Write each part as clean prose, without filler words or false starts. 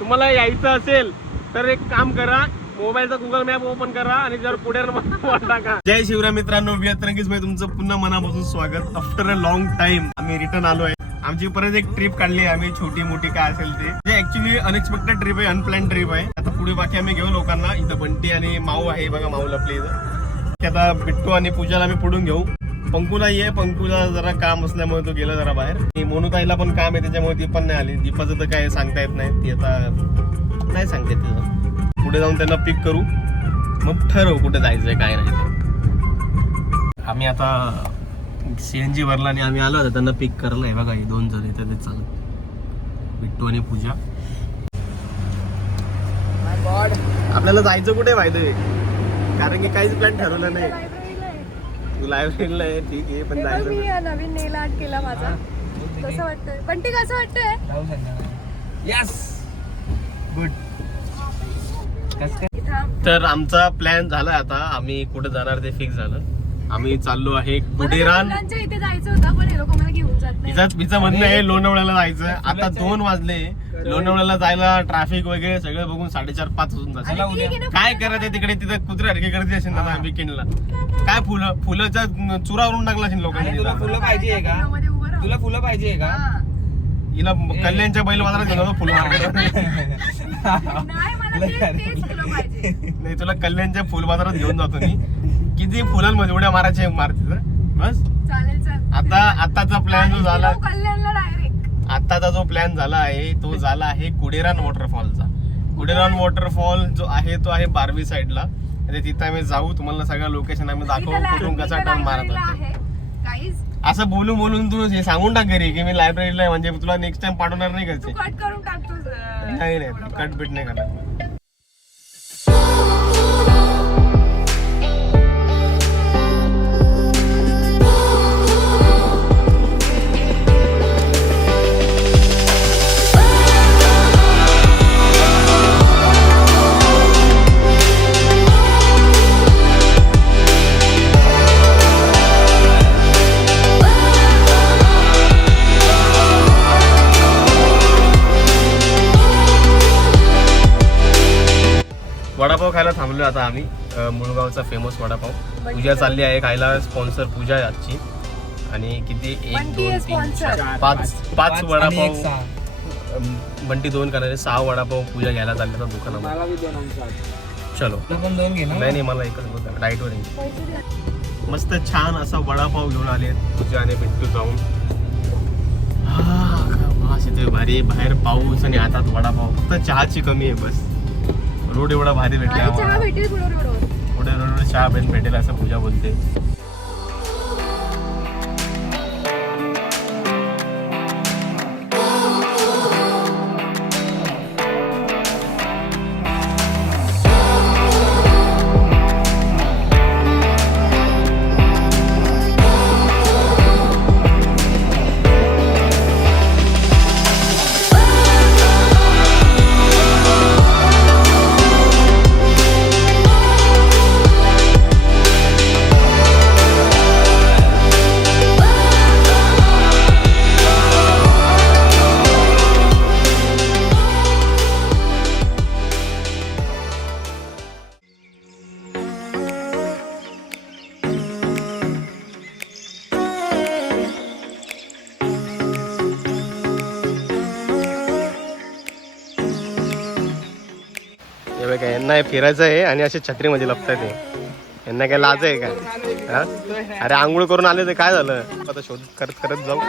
तुम्हाला यायचं असेल तर एक काम करा, मोबाईलचा गुगल मॅप ओपन करा आणि जर पुढे टाका. जय शिवराय मित्रांनो, मी तरंगीस भाई तुमचं पुन्हा मनापासून स्वागत. आफ्टर अ लॉंग टाइम आम्ही रिटर्न आलोय. आमची परत एक ट्रिप काढली आम्ही, छोटी मोठी काय असेल ते ऍक्च्युली अनएक्सपेक्टेड ट्रिप आहे, अनप्लॅन ट्रिप आहे. आता पुढे बाकी आम्ही घेऊ लोकांना. इथं बंटी आणि माऊ आहे बघा, माऊ लपले इथं. आता बिट्टू आणि पूजाला आम्ही पुढून घेऊ. पंकुला ये, पंकुला जरा काम असल्यामुळे तो गेला जरा बाहेर. मोनुताईला पण काम आहे त्याच्यामुळे ती पण नाही आली. दीपाचं तर काय सांगता येत नाही, ती आता नाही सांगते तिथं. पुढे जाऊन त्यांना पिक करू, मग ठरवू कुठे जायचंय काय नाही ते. आम्ही आता सीएनजी भरला आणि आम्ही आलो, त्यांना पिक करलंय बघा. हे 2 जण इथे ते चालत, बिट्टू आणि पूजा. आपल्याला जायचं कुठे माहिती, कारण की काहीच प्लॅन ठरवलं नाही. तू लायब्ररीला आहे ठीक आहे, पण जायचं. मी नवीन नेल आर्ट केला माझा. कसं वाटतंय बंटी, कसं वाटतंय? Yes good. तर आमचा प्लॅन झाला. आता आम्ही कुठे जाणार ते फिक्स झालं. आम्ही चाललो आहे कुडेरान. इथे जायचं होतं पण हे लोक मला घेऊन जात नाही. तिचं म्हणणं आहे लोणावळ्याला जायचं. आता 2 वाजले. लोणावळ्याला जायला ट्रॅफिक वगैरे सगळं बघून 4:30-5 वाजून जायचं. काय करायचं तिकडे, तिथं कुत्रे अडके करते असेल ना विकेंडला. काय फुलाच्या चुरावरून टाकला असेल लोकांनी. तुला फुलं पाहिजे का? तुला फुलं पाहिजे का? हिला कल्याणच्या बैल बाजारात घेऊन फुलं मार्केट. नाही, तुला कल्याणच्या फुल बाजारात घेऊन जातो मी. किती फुलांमध्ये उड्या मारायचे मारते बस. आताचा प्लॅन जो झाला, आताचा जो प्लॅन झाला आहे तो झाला आहे कुडेरान वॉटरफॉलचा. कुडेरान वॉटरफॉल जो आहे तो आहे बारवी साईडला. तिथं आम्ही जाऊ, तुम्हाला सगळं लोकेशन आम्ही दाखवू, कुठून कसा टर्न मारत. असं बोलून तू हे सांगून टाक घरी की मी लायब्ररीला आहे, म्हणजे तुला नेक्स्ट टाइम पाठवणार नाही घरचे. नाही कट बीट नाही करणार. वडापाव खायला थांबलो आता आम्ही. मुळगावचा फेमस वडापाव. पूजा चालली आहे खायला. स्पॉन्सर पूजा आहे आजची. आणि किती 1 2 3 4 5 वडापाव. बंटी 2 करणार, 6 वडापाव पूजा घ्यायला चालले तर दुकानामध्ये. चलो. नाही मला एकच डाईट वर. मस्त छान असा वडापाव घेऊन आले पूजा आणि बिट्टू जाऊन. इथे भारी, बाहेर पाऊस आणि हातात वडापाव. फक्त चहाची कमी आहे बस. रोड एवढा भारी भेटला, पुढे रोड चहा भेटेल असं पूजा बोलते. यांना फिरायचं आहे आणि असे छत्रीमध्ये लपतायत ते. यांना काय लाज आहे का? अरे आंघोळ करून आले तर काय झालं, आता शोध करत जाऊ.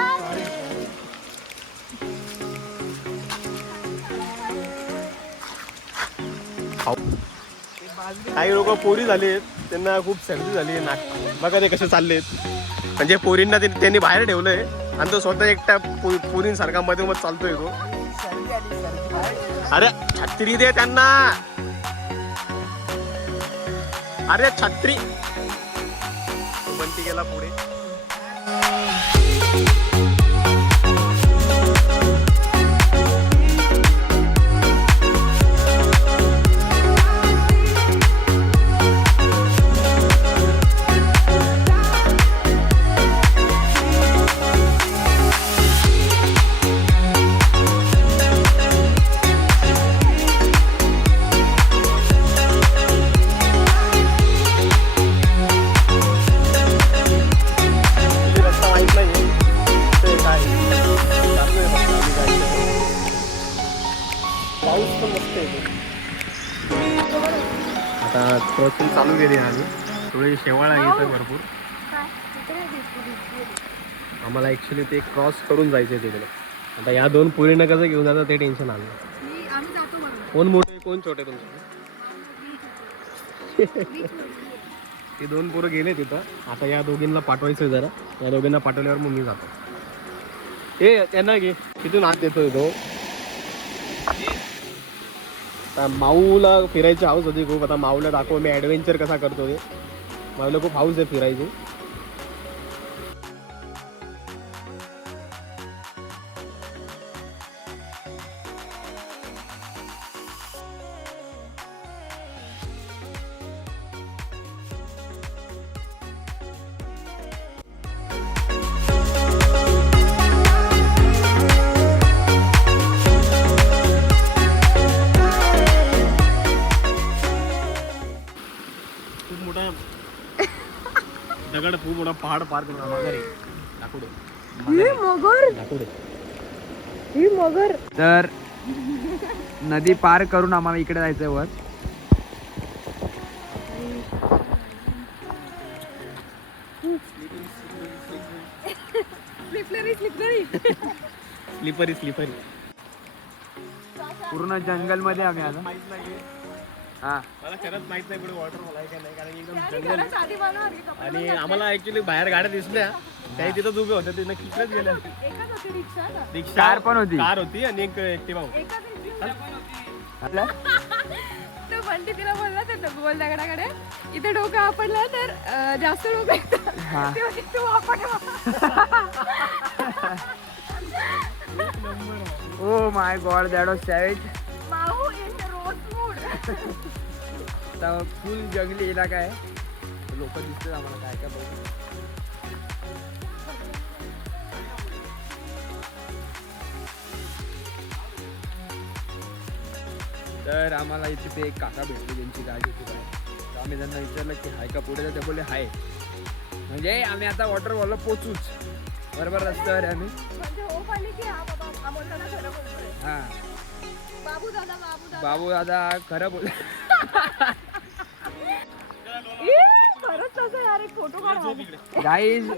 काही लोक पोरी झालेत, त्यांना खूप सर्दी झाली. बघा ते कसे चाललेत. म्हणजे पोरींना त्यांनी बाहेर ठेवलंय आणि तो स्वतः एकट्या पोरींसारखा मध्ये मग चालतोय तो. अरे छत्री दे त्यांना. अरे छत्री. बंटी गेला पुढे. पाऊस पण मस्त येतो. आता क्रॉसिंग चालू केली आम्ही. थोडी शेवाळा येतं भरपूर. आम्हाला ॲक्च्युली ते क्रॉस करून जायचं आहे तिकडे. आता या 2 पोरींना कसं घेऊन जातं ते टेन्शन आलं. कोण मोठे कोण छोटे तुमचे? ते 2 पोरं गेले तिथं. आता या दोघींना पाठवायचं जरा. या दोघींना पाठवल्यावर मग मी जातो. ए त्यांना घे तिथून हात देतोय तो. आता माऊला फिरायची हाऊस होती खूप. आता माऊला दाखव मी ॲडव्हेंचर कसा करतो ते. माऊला खूप हाऊस आहे फिरायची. खूप मोठा दगड, खूप मोठा पहाड पार करून माघारी दाखवडे. मगर तर नदी पार करून आम्हाला इकडे जायचंय वर. स्लिपरी पूर्ण जंगल मध्ये आम्ही आलो. माहित नाही. हा मला खरंच माहित नाही पुढे वॉटरफॉल आहे का नाही, कारण की एकदम आणि जंगल खरंच आधी बनवणार की कपडे आणि पण आम्हाला ऍक्च्युली बाहेर गाड्या दिसल्या. त्याही तिथं उभे होते. तिने तिकडेच गेल्या. एकाच होती रिक्षा ना. रिक्षा कार पण होती. कार होती आणि एक ऍक्टिव्हा होती. एकाच रिक्षा आपल्या तर बंटी तिला बोलला तर गोल दगडाकडे इथे डोकं आपडलं तर जास्त डोकं येतं. हा. ती म्हणते, तू आपड. Oh my god that was savage. माऊ इन रोज मूड. आता फुल जंगली इलाका आहे. लोक दिसतात आम्हाला काय काय बघू. तर आम्हाला इथे ते एक काका भेटले ज्यांची गाडी होती बाहेर. तर आम्ही त्यांना विचारलं की हाय का पुढे, तर ते बोलले हाय. म्हणजे आम्ही आता वॉटरफॉलला पोचूच. बरोबर रस्त्यावर आहे आम्ही. म्हणजे हो पाहिली की हा बाबा अमोलला खरं बोलतोय. हा बाबू दादा बाबू दादा खरं बोल. खरंच तसं यार एक फोटो काढा. गाईज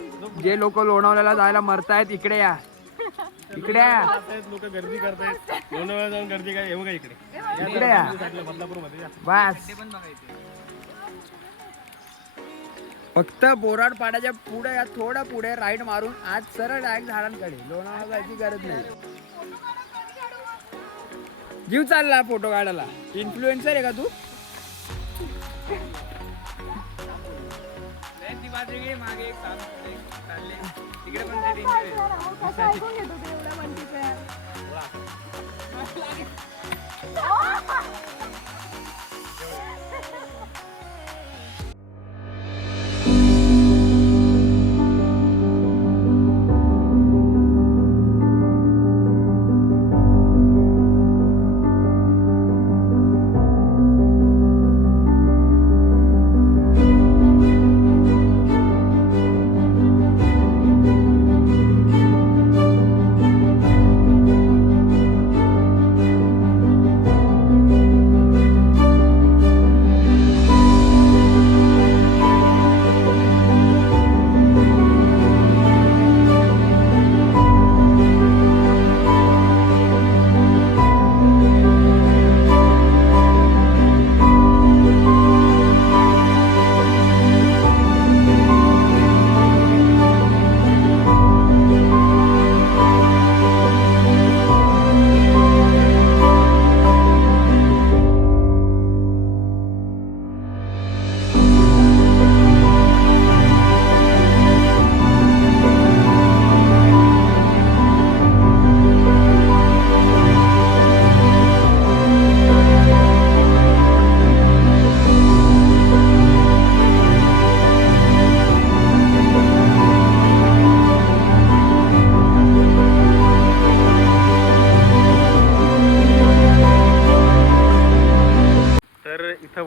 जे लोक लोणावळ्याला जायला मरतायत इकडे या. इकडे या. लोक गर्दी करतायत. लोणावळ्याला जाऊन गर्दी काय येऊ का इकडे? इकडे या. बदलापूरमध्ये या. बस फक्त बोराड पाड्याच्या पुढे या, थोडा पुढे राईट मारून आज सरळ डायरेक्ट झाडांकडे. लोणावळा जायची गरज नाही. जीव चालला फोटो काढायला. इन्फ्लुएन्सर आहे का तू? मागे एक चालले तिकडे पण ते danger आहे. कसं ऐकून घेतो ते एवढ्या बंटीचं यार.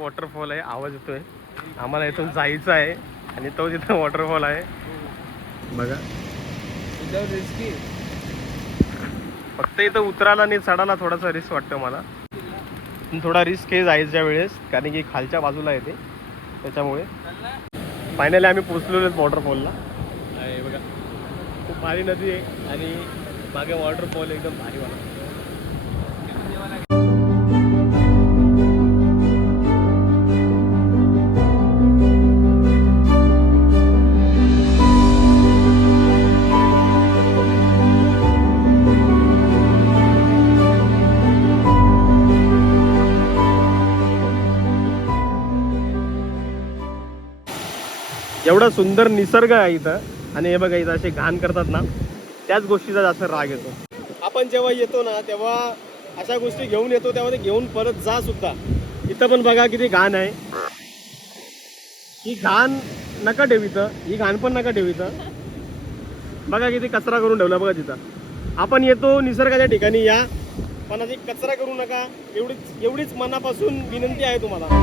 वॉटरफॉल आहे. आवाज येतोय. आम्हाला इथून जायचं आहे आणि तो तिथं वॉटरफॉल आहे बघा. फक्त इथं उतरायला आणि चढायला थोडासा रिस्क वाटतं मला. थोडा रिस्क आहे जायच्या वेळेस, कारण की खालच्या बाजूला येते त्याच्यामुळे. फायनली आम्ही पोचलेलो वॉटरफॉलला. आहे बघा, खूप भारी नदी आहे आणि मागे वॉटरफॉल एकदम भारी वाटतं. एवढा सुंदर निसर्ग आहे इथं, आणि हे बघा इथं असे घाण करतात ना, त्याच गोष्टीचा जास्त राग येतो. आपण जेव्हा येतो ना तेव्हा अशा गोष्टी घेऊन येतो, तेव्हा ते घेऊन परत जा सुद्धा. इथं पण बघा किती घाण आहे. ही घाण नका ठेव इथं, ही घाण पण नका ठेव इथं. बघा किती कचरा करून ठेवला बघा तिथं. आपण येतो निसर्गाच्या ठिकाणी या, पण अशी कचरा करू नका, एवढीच मनापासून विनंती आहे तुम्हाला.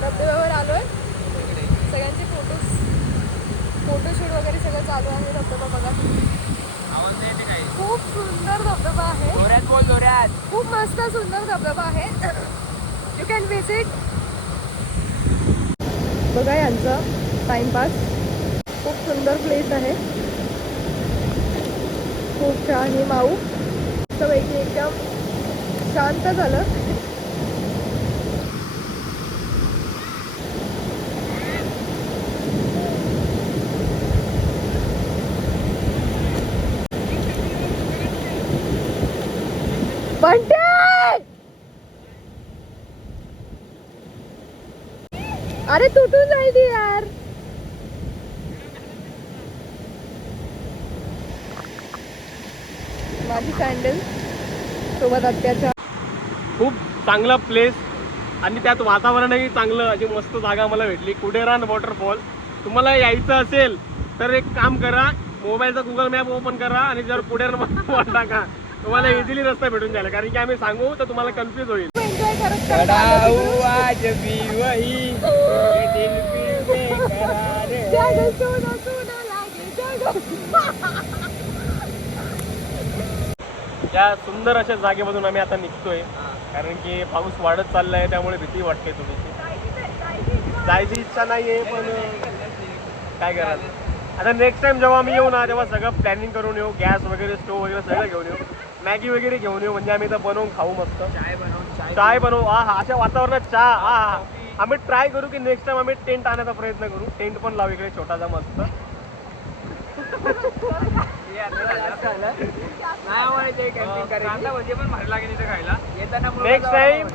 धबधब्यावर आलोय. सगळ्यांचे फोटोशूट वगैरे सगळं चालू आहे. धबधबा बघा, खूप सुंदर धबधबा आहे. खूप मस्त सुंदर धबधबा आहे. You can visit. बघा यांचं टाइमपास. खूप सुंदर प्लेस आहे. खूप छान. हे माऊ सगळी एकदम शांत झालं. अरे तुटून जाईल यार. माझी सँडल सोबत अत्याचार. खूप चांगला प्लेस आणि त्यात वातावरणही चांगलं. अशी मस्त जागा मला भेटली, कुडेरान वॉटरफॉल. तुम्हाला यायचं असेल तर एक काम करा, मोबाईलचा गुगल मॅप ओपन करा आणि जर कुडेरान टाका, तुम्हाला इझिली रस्ता भेटून जाईल. कारण की आम्ही सांगू तर तुम्हाला कन्फ्युज होईल. या सुंदर अशा जागेमधून आम्ही आता निघतोय, कारण की पाऊस वाढत चाललाय, त्यामुळे भीती वाटते थोडीशी. जायची इच्छा नाहीये, पण काय करायचं आता. नेक्स्ट टाइम जेव्हा आम्ही येऊ ना, तेव्हा सगळं प्लॅनिंग करून येऊ. गॅस वगैरे, स्टोव वगैरे सगळं घेऊन येऊ. मॅगी वगैरे घेऊन येऊ, म्हणजे आम्ही इथं बनवून खाऊ. मस्त चाय बनवू. हा अशा वातावरणात चहा. आम्ही ट्राय करू की नेक्स्ट टाइम आम्ही टेंट आणण्याचा प्रयत्न करू. टेंट पण लावू इकडे छोटासा मस्त.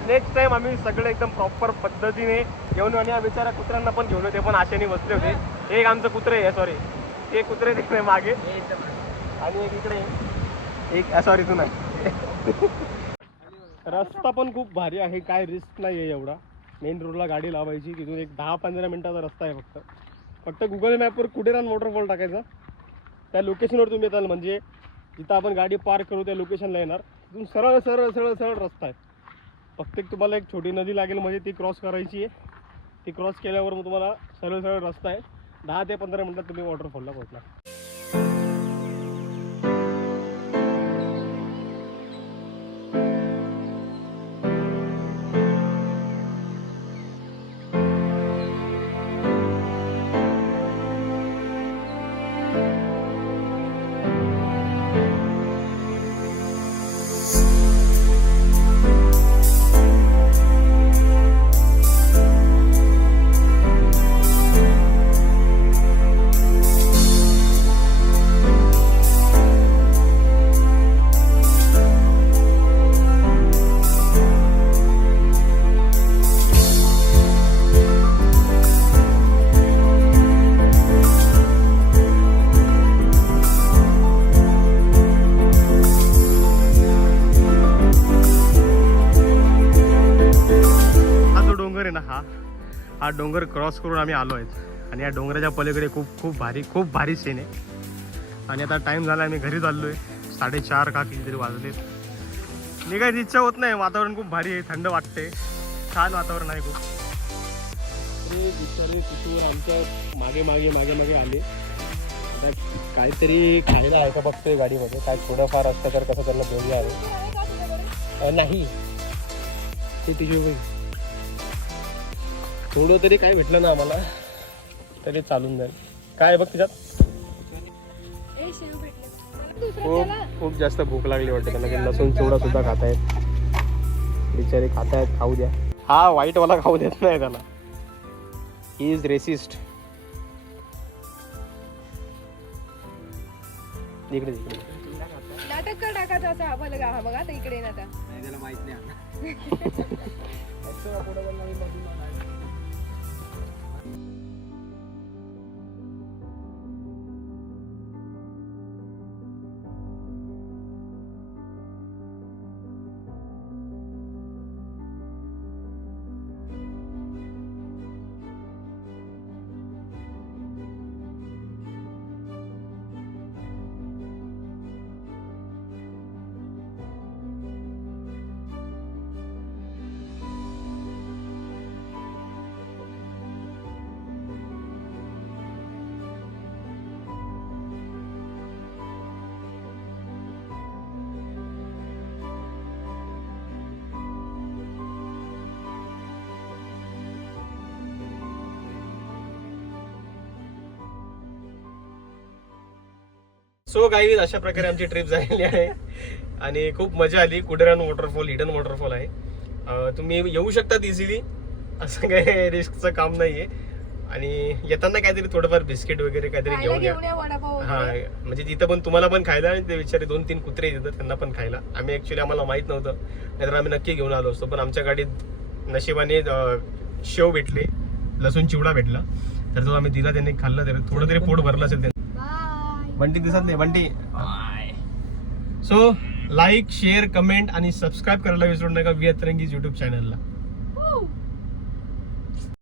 नेक्स्ट टाइम आम्ही सगळे एकदम प्रॉपर पद्धतीने घेऊन. आणि या बिचारा कुत्र्यांना पण घेऊन येते, पण आशेने बसले होते. एक आमचं कुत्रे आहे, सॉरी एक कुत्रे तिकडे मागे, आणि एक इकडे, एक सॉरी तू नाही. रस्ता पण खूप भारी आहे, काय रिस्क नाही आहे एवढा. मेन रोडला गाडी लावायची, तिथून एक 10-15 मिनिटाचा रस्ता आहे फक्त गुगल मॅपवर कुडेरान वॉटरफॉल टाकायचा, त्या लोकेशनवर तुम्ही येताल. म्हणजे जिथं आपण गाडी पार्क करू त्या लोकेशनला येणार. तिथून सरळ सरळ सरळ सरळ रस्ता आहे. फक्त तुम्हाला एक छोटी नदी लागेल, म्हणजे ती क्रॉस करायची आहे. ती क्रॉस केल्यावर मग तुम्हाला सरळ सरळ रस्ता आहे. 10 ते 15 मिनिटात तुम्ही वॉटरफॉलला पोहोचला. हा डोंगर क्रॉस करून आम्ही आलो आहेत आणि या डोंगराच्या पलीकडे खूप भारी सीन आहे. आणि आता टाइम झाला आम्ही घरी चाललोय. 4:30 का कितीतरी वाजलेत. निघायची इच्छा होत नाही. वातावरण खूप भारी आहे, थंड वाटते, छान वातावरण आहे खूप. बिचारे तिथून आमच्या मागे आले. आता काहीतरी खायला आहे का बघतोय गाडीमध्ये. काय थोडंफार असतं तर कसं त्यांना घेऊन यावं. नाही ते तिथे थोडं तरी काय भेटलं ना आम्हाला तरी चालून जाईल. काय बघ त्याच्यात खूप जास्त भूक लागली वाटते त्यांना. की लसूण चिवडा सुद्धा खातायत बिचारे. खातायत, खाऊ द्या. हा व्हाईटवाला खाऊ देत नाही त्याला. He is resist. इकडे नाटक कर टाकायचं असं आम्हाला हा बघा आता इकडे ना त्याला माहित नाही. सो गाईज अशा प्रकारे आमची ट्रिप झालेली आहे आणि खूप मजा आली. कुडेरान वॉटरफॉल हिडन वॉटरफॉल आहे. तुम्ही येऊ शकतात इझिली, असं काही रिस्कचं काम नाहीये. आणि येताना काहीतरी थोडंफार बिस्किट वगैरे काहीतरी घेऊन या. हा म्हणजे तिथं पण तुम्हाला पण खायला आणि ते विचारे 2-3 कुत्रे येतात त्यांना पण खायला. आम्हाला माहित नव्हतं, नाहीतर आम्ही नक्की घेऊन आलो असतो. पण आमच्या गाडीत नशिबाने शेव भेटले, लसूण चिवडा भेटला, तर तो आम्ही दिला. त्यांनी खाल्लं, तर थोडं तरी पोट भरलं असेल. बंटी दिसत नाही. Bunty. So like, share, comment आणि सबस्क्राईब करायला विसरू नका वी अतरंगीज YouTube चॅनलला.